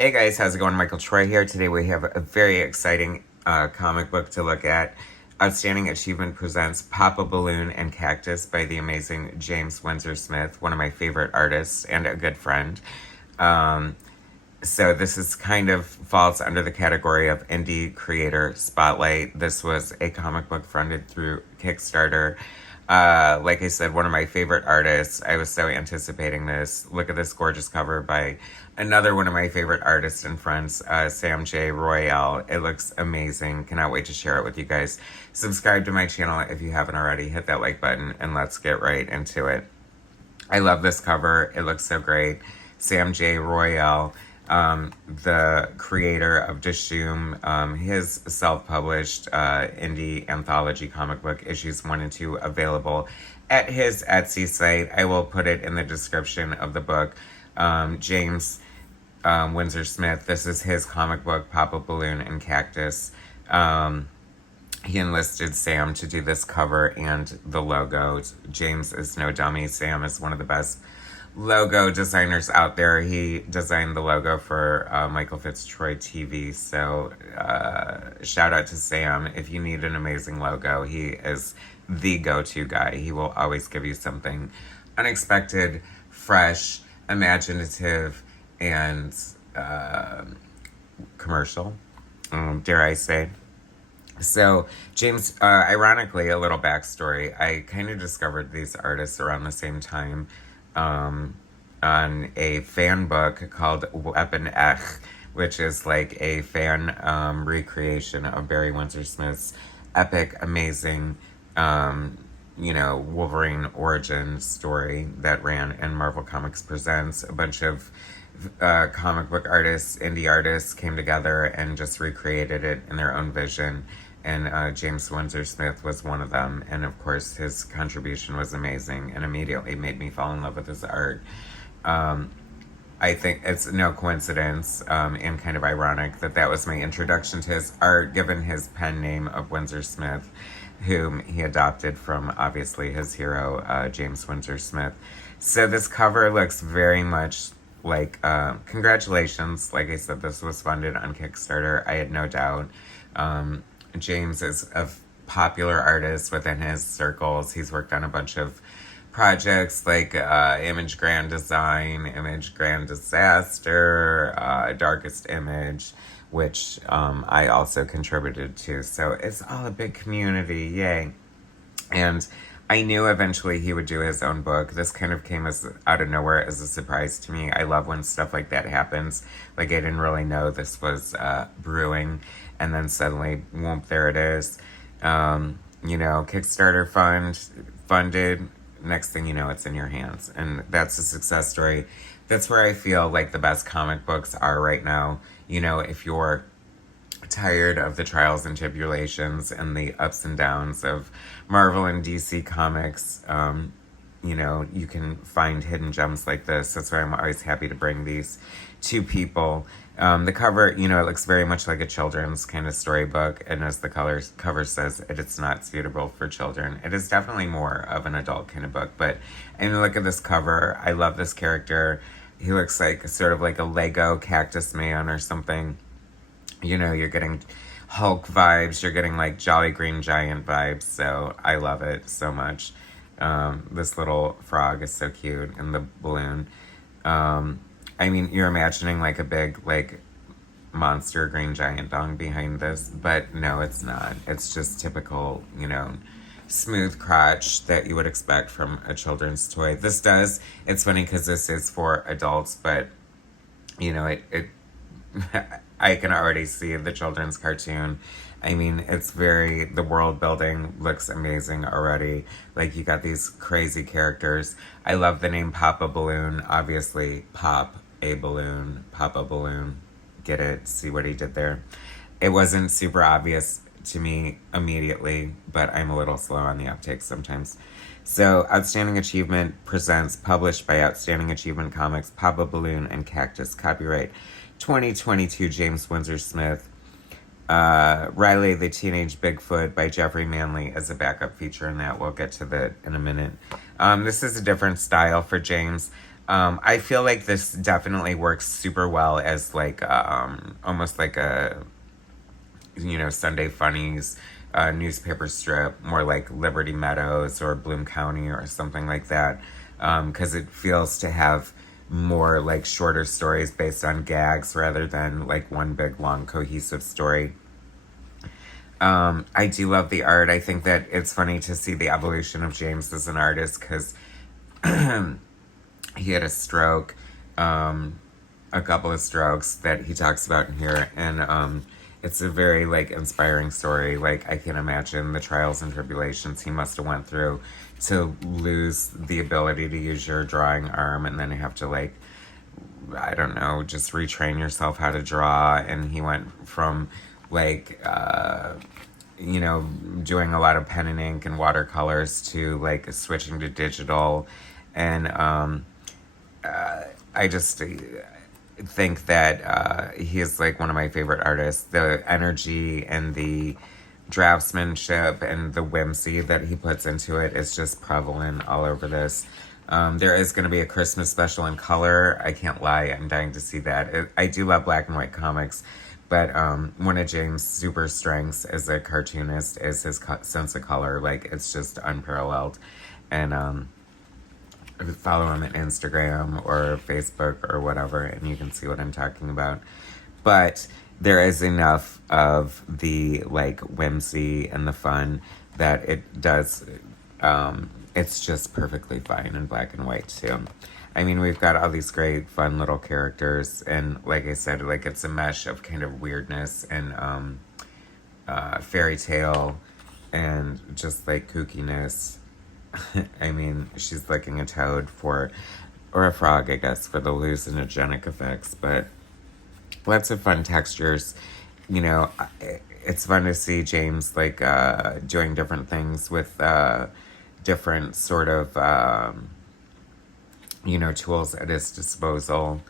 Hey guys, how's it going? Michael Troy here. Today we have a very exciting comic book to look at. Outstanding Achievement presents Papa Balloon and Cactus by the amazing James Windsor-Smith, one of my favorite artists and a good friend. So this is kind of falls under the category of indie creator spotlight. This was a comic book funded through Kickstarter. Like I said, one of my favorite artists. I was so anticipating this. Look at this gorgeous cover by another one of my favorite artists and friends, Sam J. Royale. It looks amazing. Cannot wait to share it with you guys. Subscribe to my channel if you haven't already. Hit that like button and let's get right into it. I love this cover. It looks so great. Sam J. Royale, the creator of Dishhoom, his self-published indie anthology comic book issues 1 and 2 available at his Etsy site. I will put it in the description of the book. James Windsor-Smith, this is his comic book, Papa Balloon and Cactus. He enlisted Sam to do this cover and the logo. James is no dummy. Sam is one of the best logo designers out there. He designed the logo for MichaelFitzTroytv. So shout out to Sam. If you need an amazing logo, he is the go-to guy. He will always give you something unexpected, fresh, imaginative, and commercial, dare I say. So, James, ironically, a little backstory. I kind of discovered these artists around the same time on a fan book called Weapon Ech, which is like a fan recreation of Barry Windsor-Smith's epic, amazing, Wolverine origin story that ran in Marvel Comics Presents. A bunch of comic book artists, indie artists came together and just recreated it in their own vision. And James Windsor-Smith was one of them. And of course, his contribution was amazing and immediately made me fall in love with his art. I think it's no coincidence and kind of ironic that that was my introduction to his art, given his pen name of Windsor-Smith, whom he adopted from, obviously, his hero, James Windsor-Smith. So this cover looks very much like, congratulations. Like I said, this was funded on Kickstarter. I had no doubt. James is a popular artist within his circles. He's worked on a bunch of projects like Image Grand Design, Image Grand Disaster, Darkest Image, which I also contributed to. So it's all a big community, yay. And I knew eventually he would do his own book. This kind of came as out of nowhere as a surprise to me. I love when stuff like that happens. Like, I didn't really know this was brewing, and then suddenly, whoop, there it is. Kickstarter funded. Next thing you know, it's in your hands. And that's a success story. That's where I feel like the best comic books are right now. If you're tired of the trials and tribulations and the ups and downs of Marvel and DC comics, you can find hidden gems like this. That's why I'm always happy to bring these to people. The cover, it looks very much like a children's kind of storybook, and as the cover says, it's not suitable for children. It is definitely more of an adult kind of book, but look at this cover. I love this character. He looks like sort of like a Lego Cactus Man or something. You're getting Hulk vibes. You're getting like Jolly Green Giant vibes. So I love it so much. This little frog is so cute in the balloon. You're imagining like a big like monster green giant dong behind this, but no, it's not. It's just typical, smooth crotch that you would expect from a children's toy. It's funny because this is for adults, but I can already see the children's cartoon. The world building looks amazing already. Like, you got these crazy characters. I love the name Papa Balloon. Obviously, Pop a Balloon, Papa Balloon. Get it? See what he did there? It wasn't super obvious to me immediately, but I'm a little slow on the uptake sometimes. So, Outstanding Achievement presents, published by Outstanding Achievement Comics, Papa Balloon and Cactus. Copyright 2022, James Windsor-Smith. Riley the Teenage Bigfoot by Jeffrey Manley as a backup feature in that. We'll get to that in a minute. This is a different style for James. I feel like this definitely works super well as like almost like a Sunday Funnies newspaper strip, more like Liberty Meadows or Bloom County or something like that, because it feels to have more like shorter stories based on gags rather than like one big long cohesive story. I do love the art. I think that it's funny to see the evolution of James as an artist because he had a stroke, a couple of strokes that he talks about in here, and it's a very like inspiring story. Like I can imagine the trials and tribulations he must have went through to lose the ability to use your drawing arm, and then you have to like, I don't know, just retrain yourself how to draw. And he went from like doing a lot of pen and ink and watercolors to like switching to digital. And I just think that he is like one of my favorite artists. The energy and the draftsmanship and the whimsy that he puts into it is just prevalent all over this. There is going to be a Christmas special in color. I can't lie, I'm dying to see that. I do love black and white comics, but one of James' super strengths as a cartoonist is his sense of color. Like, it's just unparalleled. And follow him on Instagram or Facebook or whatever, and you can see what I'm talking about. But there is enough of the like whimsy and the fun that it does. It's just perfectly fine in black and white too. I mean, we've got all these great, fun little characters, and like I said, like it's a mesh of kind of weirdness and fairy tale and just like kookiness. I mean, she's licking a toad or a frog, I guess, for the hallucinogenic effects, but lots of fun textures. It's fun to see James like doing different things with different sort of tools at his disposal.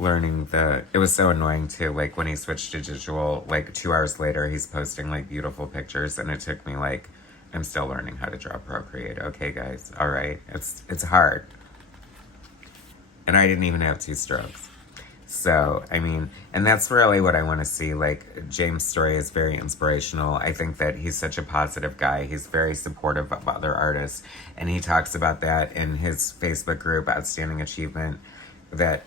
It was so annoying too, like when he switched to digital, like 2 hours later he's posting like beautiful pictures, and it took me like, I'm still learning how to draw Procreate. Okay, guys. All right. It's hard. And I didn't even have 2 strokes. So, I mean, and that's really what I want to see. Like, James' story is very inspirational. I think that he's such a positive guy. He's very supportive of other artists. And he talks about that in his Facebook group, Outstanding Achievement, that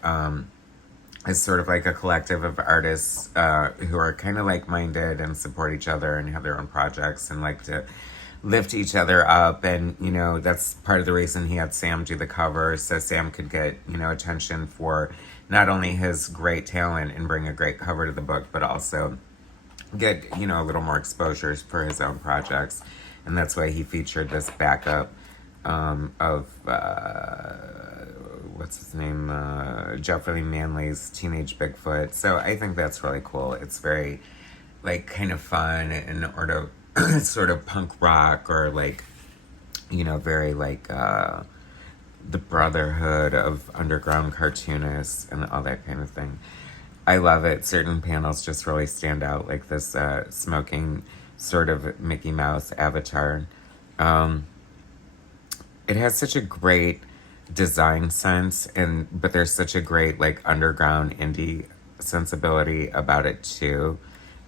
is sort of like a collective of artists who are kind of like-minded and support each other and have their own projects and like to lift each other up. And that's part of the reason he had Sam do the cover, so Sam could get attention for not only his great talent and bring a great cover to the book, but also get a little more exposures for his own projects. And that's why he featured this backup of what's his name, Jeffrey Manley's Teenage Bigfoot. So I think that's really cool. It's very like kind of fun and sort of punk rock, or like very like the brotherhood of underground cartoonists and all that kind of thing. I love it. Certain panels just really stand out, like this smoking sort of Mickey Mouse avatar. It has such a great design sense, but there's such a great like underground indie sensibility about it too,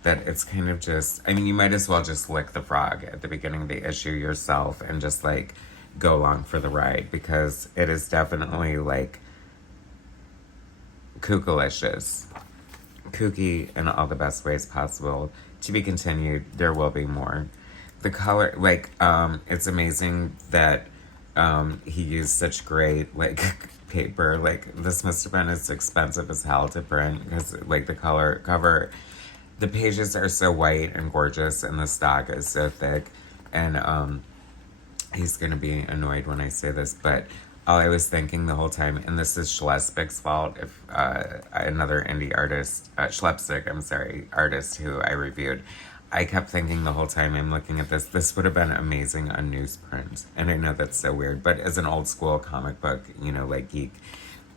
that it's kind of just, I mean, you might as well just lick the frog at the beginning of the issue yourself and just like go along for the ride, because it is definitely like kookalicious. Kooky in all the best ways possible. To be continued. There will be more. The color, like, it's amazing that he used such great like paper. Like, this must have been as expensive as hell to print, because like the cover, the pages are so white and gorgeous, and the stock is so thick. And he's gonna be annoyed when I say this, but all I was thinking the whole time, and this is Schleppstick's fault, if another indie artist, artist who I reviewed, I kept thinking the whole time I'm looking at this would have been amazing on newsprint. And I know that's so weird, but as an old school comic book, like geek,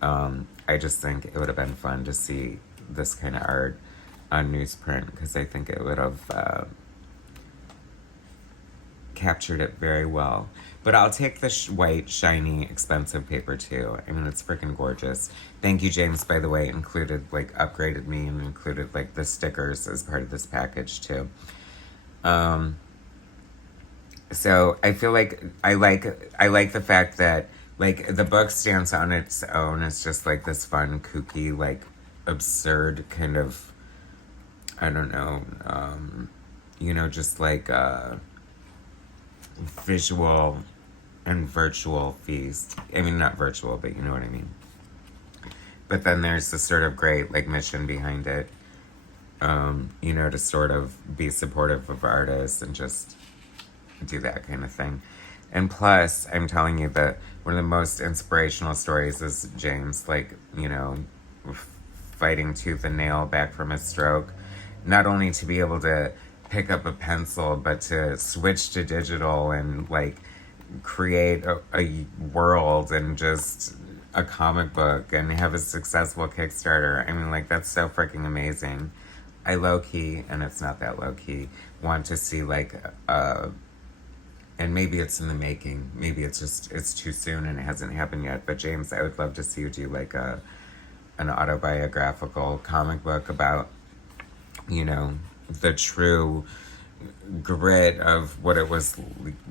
I just think it would have been fun to see this kind of art on newsprint, because I think it would have captured it very well. But I'll take the white, shiny, expensive paper too. I mean, it's freaking gorgeous. Thank you, James, by the way. Included, like, upgraded me and included, like, the stickers as part of this package too. So I feel like I like the fact that, like, the book stands on its own. It's just like this fun, kooky, like, absurd kind of, I don't know, you know, just like visual and virtual feast. I mean, not virtual, but you know what I mean. But then there's this sort of great, like, mission behind it, you know, to sort of be supportive of artists and just do that kind of thing. And plus, I'm telling you that one of the most inspirational stories is James, like, you know, fighting tooth and nail back from his stroke. Not only to be able to pick up a pencil, but to switch to digital and, like, create a world and just a comic book and have a successful Kickstarter. I mean, like, that's so freaking amazing. I low-key, and it's not that low-key, want to see, like, and maybe it's in the making. Maybe it's just, it's too soon and it hasn't happened yet. But James, I would love to see you do, like, an autobiographical comic book about, you know, the true grit of what it was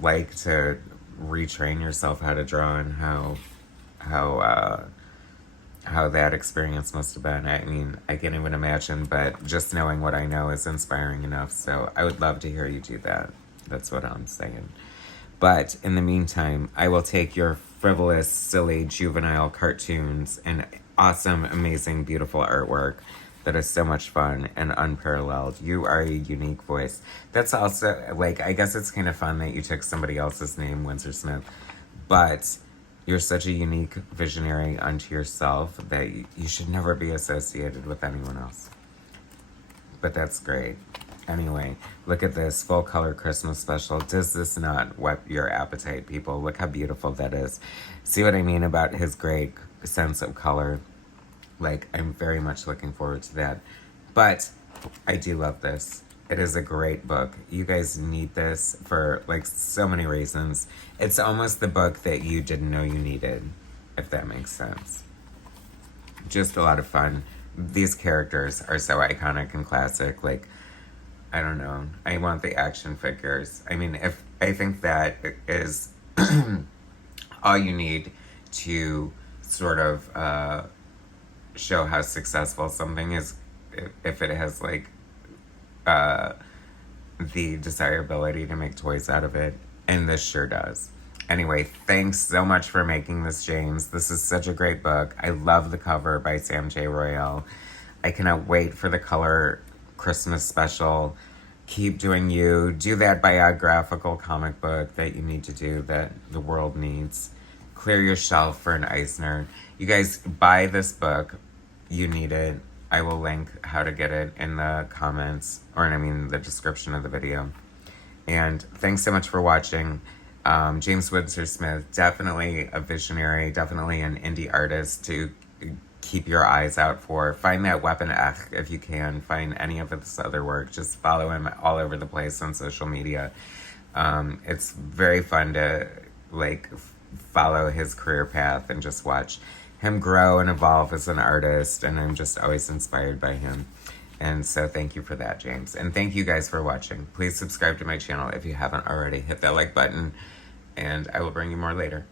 like to retrain yourself how to draw and how that experience must have been. I mean, I can't even imagine, but just knowing what I know is inspiring enough. So I would love to hear you do that. That's what I'm saying. But in the meantime, I will take your frivolous, silly, juvenile cartoons and awesome, amazing, beautiful artwork that is so much fun and unparalleled. You are a unique voice. That's also, like, I guess it's kind of fun that you took somebody else's name, Windsor-Smith, but you're such a unique visionary unto yourself that you should never be associated with anyone else. But that's great. Anyway, look at this full color Christmas special. Does this not whet your appetite, people? Look how beautiful that is. See what I mean about his great sense of color? Like, I'm very much looking forward to that. But I do love this. It is a great book. You guys need this for, like, so many reasons. It's almost the book that you didn't know you needed, if that makes sense. Just a lot of fun. These characters are so iconic and classic. Like, I don't know. I want the action figures. I mean, if I think that is all you need to sort of show how successful something is, if it has, like, the desirability to make toys out of it, and this sure does. Anyway, thanks so much for making this, James. This is such a great book. I love the cover by Sam J. Royale. I cannot wait for the color Christmas special. Keep doing you. Do that biographical comic book that you need to do, that the world needs. Clear your shelf for an Eisner. You guys, buy this book. You need it. I will link how to get it in the comments, or I mean the description of the video. And thanks so much for watching. James Windsor-Smith, definitely a visionary, definitely an indie artist to keep your eyes out for. Find that Weapon X if you can. Find any of his other work. Just follow him all over the place on social media. It's very fun to, like, follow his career path and just watch him grow and evolve as an artist, and I'm just always inspired by him. And so thank you for that, James. And thank you guys for watching. Please subscribe to my channel if you haven't already. Hit that like button, and I will bring you more later.